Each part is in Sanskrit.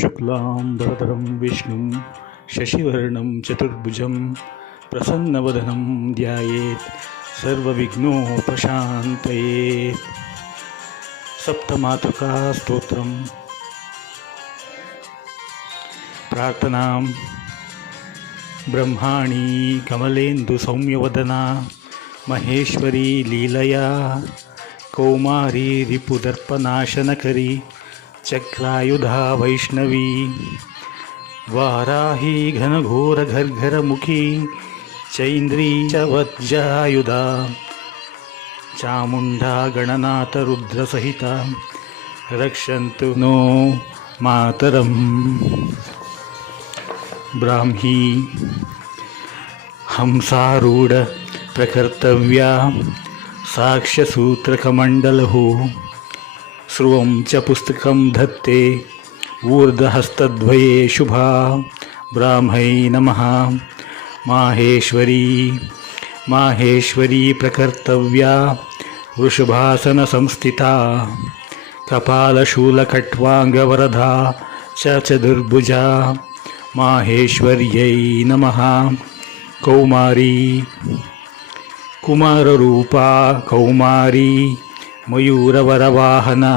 शुक्लाम्बरधरं विष्णुं शशिवर्णं चतुर्भुजं प्रसन्नवदनं ध्यायेत् सर्वविघ्नोपशान्तये। सप्तमातृका स्तोत्रं। प्रार्थनां। ब्रह्माणी कमलेन्दु सौम्यवदना महेश्वरी लीलया कौमारी रिपुदर्पनाशनकरी चक्रायुधा वैष्णवी वाराही घनघोरघर्घरमुखी चैन्द्री च वज्रायुधा चामुण्डा गणनाथरुद्रसहिता रक्षन्तु नो मातरम्। ब्राह्मी हंसारूढ प्रकर्तव्या साक्ष्यसूत्रकमण्डलहो स्रुवं च पुस्तकं धत्ते ऊर्ध्वहस्तद्वये शुभा ब्राह्मै नमः। माहेश्वरी प्रकर्तव्या वृषभासनसंस्थिता कपालशूलखट्वाङ्गवरदा च चतुर्भुजा माहेश्वर्यै नमः। कौमारी कुमाररूपा कौमारी मयूरवरवाहना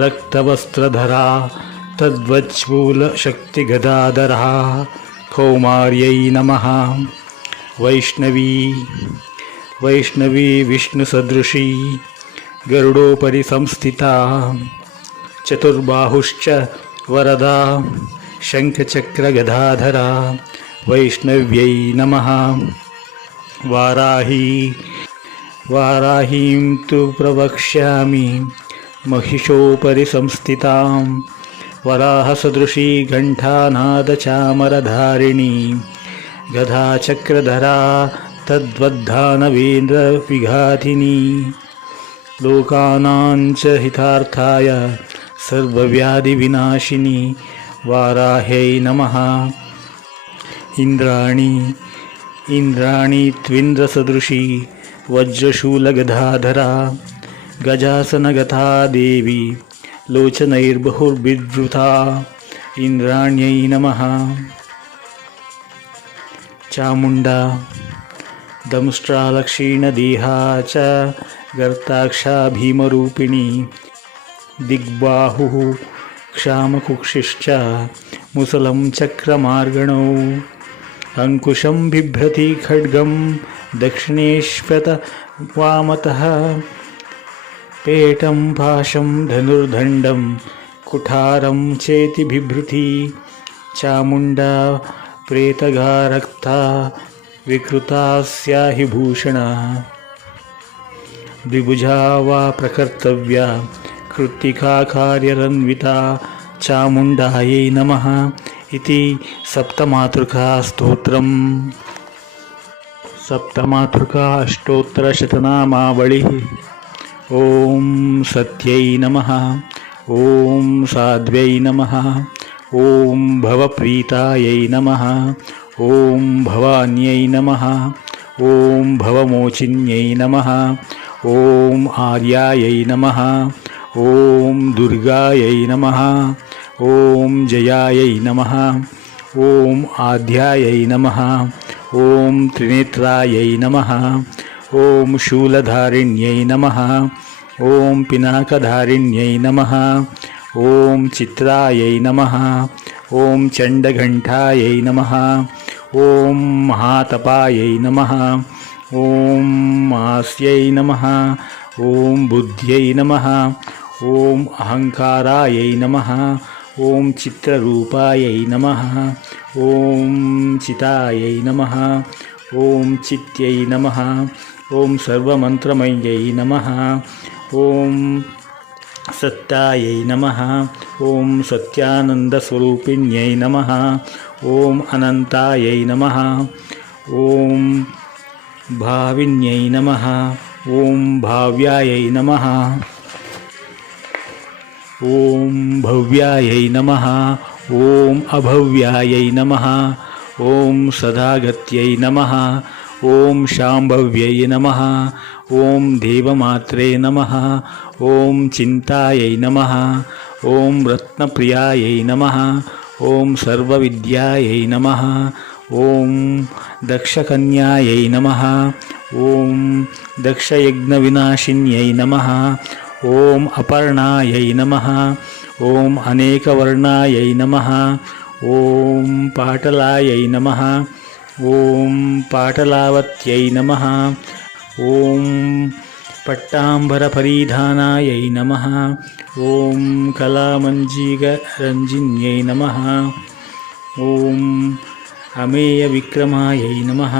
रक्तवस्त्रधरा तद्वज्मूलशक्तिगदाधरा कौमार्यै नमः। वैष्णवी विष्णुसदृशी गरुडोपरि संस्थिता चतुर्बाहुश्च वरदा शङ्खचक्रगदाधरा वैष्णव्यै नमः। वाराहीं तु प्रवक्ष्यामि महिषोपरि संस्थितां वराहसदृशी घण्टानादचामरधारिणी गदाचक्रधरा तद्वद्धानवेन्द्रविघातिनी लोकानां च हितार्थाय सर्वव्याधिविनाशिनी वाराह्यै नमः। इन्द्राणी त्विन्द्रसदृशी वज्रशूलगदाधरा गजासनगता देवी लोचनैर्बहुर्विवृता इन्द्राण्यै नमः। चामुण्डा दंष्ट्रालक्षीणदेहा च गर्ताक्षा भीमरूपिणी दिग्बाहुः क्षामकुक्षिश्च मुसलं चक्रमार्गणौ अंकुशं बिभ्रति खड्गं दक्षिणेष्वत वामतः पेटं पाशं धनुर्दण्डं कुठारं चेति बिभृति चामुण्डा प्रेतगारक्ता विकृतास्याहि भूषणा द्विभुजा वा प्रकर्तव्या कृत्तिकाकार्यरन्विता चामुण्डायै नमः इति सप्तमातृका स्तोत्रम्। सप्तमातृका अष्टोत्तरशतनामावलिः। ॐ सत्यै नमः। ॐ साध्व्यै नमः। ॐ भवप्रीतायै नमः। ॐ भवान्यै नमः। ॐ भवमोचिन्यै नमः। ॐ आर्यायै नमः। ॐ दुर्गायै नमः। ॐ जयायै नमः। ॐ आद्यायै नमः। ॐ त्रिनेत्रायै नमः। ॐ शूलधारिण्यै नमः। ॐ पिनाकधारिण्यै नमः। ॐ चित्रायै नमः। ॐ चण्डघण्टायै नमः। ॐ महातपायै नमः। ॐ मास्यै नमः। ॐ बुद्ध्यै नमः। ॐ अहङ्कारायै नमः। ॐ चित्ररूपायै नमः। ॐ चितायै नमः। ॐ चित्यै नमः। ॐ सर्वमन्त्रमयै नमः। ॐ सत्यायै नमः। ॐ सत्यानन्दस्वरूपिण्यै नमः। ॐ अनन्तायै नमः। ॐ भाविन्यै नमः। ॐ भाव्यायै नमः। ॐ भव्यायै नमः। ॐ अभव्यायै नमः। ॐ सदागत्यै नमः। ॐ शाम्भव्यै नमः। ॐ देवमात्रे नमः। ॐ चिन्तायै नमः। ॐ रत्नप्रियायै नमः। ॐ सर्वविद्यायै नमः। ॐ दक्षकन्यायै नमः। ॐ दक्षयज्ञविनाशिन्यै नमः। ॐ अपर्णायै नमः। ॐ अनेकवर्णायै नमः। ॐ पाटलायै नमः। ॐ पाटलावत्यै नमः। ॐ पट्टाम्बरपरिधानायै नमः। ॐ कलामञ्जीरञ्जिन्यै नमः। ॐ अमेयविक्रमायै नमः।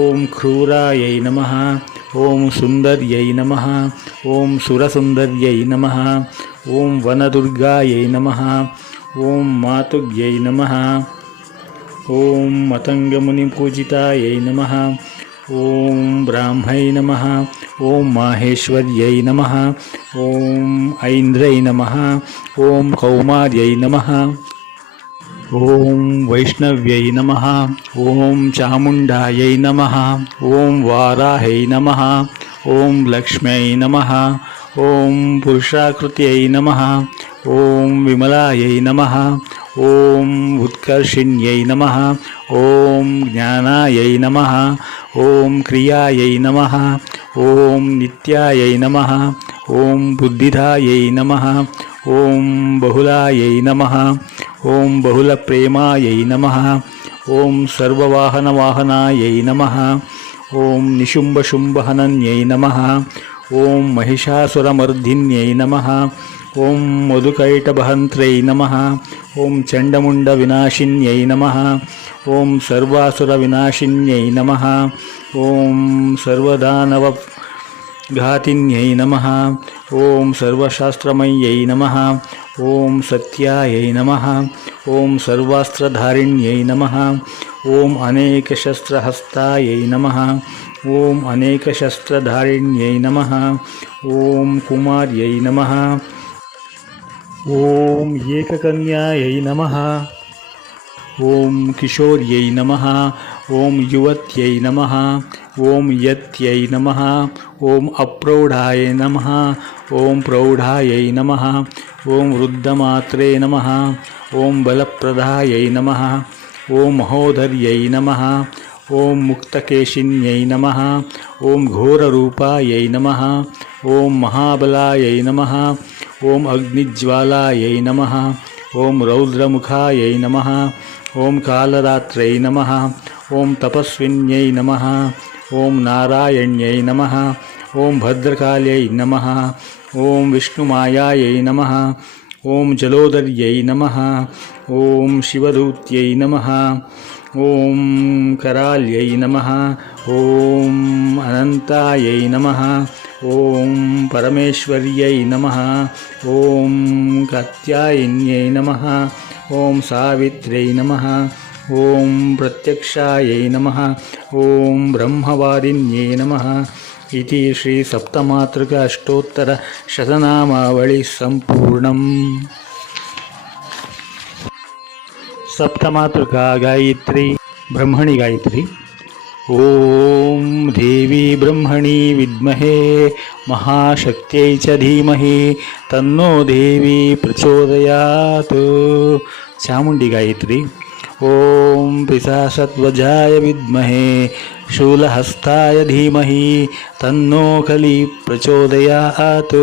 ॐ क्रूरायै नमः। ॐ सुन्दर्यै नमः। ॐ सुरसुन्दर्यै नमः। ॐ वनदुर्गायै नमः। ॐ मातुग्यै नमः। ॐ मतङ्गमुनिपूजितायै नमः। ॐ ब्राह्मै नमः। ॐ माहेश्वर्यै नमः। ॐ ऐन्द्रै नमः। ॐ कौमार्यै नमः। ॐ वैष्णव्यै नमः। ॐ चामुण्डायै नमः। ॐ वाराहै नमः। ॐ लक्ष्म्यै नमः। ॐ पुरुषाकृत्यै नमः। ॐ विमलायै नमः। ॐ उत्कर्षिण्यै नमः। ॐ ज्ञानायै नमः। ॐ क्रियायै नमः। ॐ नित्यायै नमः। ॐ बुद्धिदायै नमः। ॐ बहुलायै नमः। ॐ बहुलप्रेमायै नमः। ॐ सर्ववाहनवाहनायै नमः। ॐ निशुम्भशुम्भहनन्यै नमः। ॐ महिषासुरमर्दिन्यै नमः। ॐ मधुकैटभहन्त्रै नमः। ॐ चण्डमुण्डविनाशिन्यै नमः। ॐ सर्वासुरविनाशिन्यै नमः। ॐ सर्वदानवघातिन्यै नमः। ॐ सर्वशास्त्रमय्यै नमः। ॐ सत्यायै नमः। ॐ सर्वास्त्रधारिण्यै नमः। ॐ अनेकशस्त्रहस्तायै नमः। ॐ अनेकशस्त्रधारिण्यै नमः। ॐ कुमार्यै नमः। ॐ एककन्यायै नमः। ॐ किशोर्यै नमः। ॐ युवत्यै नमः। ॐ यत्यै नमः। ॐ अप्रौढाय नमः। ॐ प्रौढायै नमः। ॐ वृद्धमात्रे नमः। ॐ बलप्रदायै नमः। ॐ महोदर्यै नमः। ॐ मुक्तकेशिन्यै नमः। ॐ घोररूपायै नमः। ॐ महाबलायै नमः। ॐ अग्निज्वालायै नमः। ॐ रौद्रमुखायै नमः। ॐ कालरात्रै नमः। ॐ तपस्विन्यै नमः। ॐ नारायण्यै नमः। ॐ भद्रकाल्यै नमः। ॐ विष्णुमायायै नमः। ॐ जलोदर्यै नमः। ॐ शिवदूत्यै नमः। ॐ कराल्यै नमः। ॐ अनन्तायै नमः। ॐ परमेश्वर्यै नमः। ॐ कात्यायन्यै नमः। ॐ सावित्र्यै नमः। ॐ प्रत्यक्षायै नमः। ॐ ब्रह्मवादिन्यै नमः। इति श्री सप्तमातृका अष्टोत्तरशतनामावळि सम्पूर्णम्। सप्तमातृका गायत्री ब्रह्मणि गायत्री। ॐ देवी ब्रह्मणि विद्महे महाशक्त्यै च धीमहि तन्नो देवी प्रचोदयात्। चामुण्डी गायत्री। ॐ पिशाचध्वजाय विद्महे शूलहस्ताय धीमहि तन्नो कली प्रचोदयात्।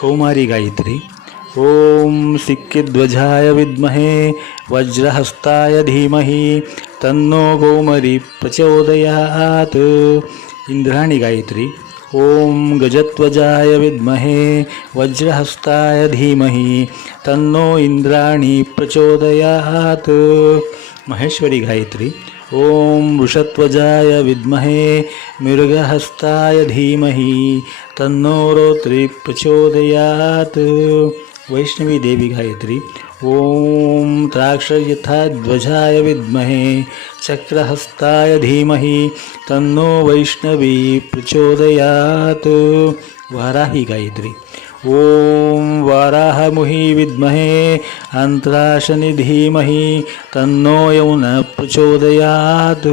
कौमारी गायत्री। ॐ सिक्किध्वजाय विद्महे वज्रहस्ताय धीमहि तन्नो कौमरी प्रचोदयात्। इंद्राणी गायत्री। ॐ गजध्वजाय विद्महे वज्रहस्ताय धीमहि तन्नो इंद्राणी प्रचोदयात्। महेश्वरी गायत्री। ॐ वृषध्वजाय विद्महे मृगहस्ताय धीमहि तन्नो रौद्री प्रचोदयात्। वैष्णवी देवी गायत्री। ॐ त्राक्षयथाध्वजाय विद्महे चक्रहस्ताय धीमहि तन्नो वैष्णवी प्रचोदयात्। वाराही गायत्री। ॐ वाराहमुहि विद्महे अन्त्राशनि धीमहि तन्नो यौन प्रचोदयात्।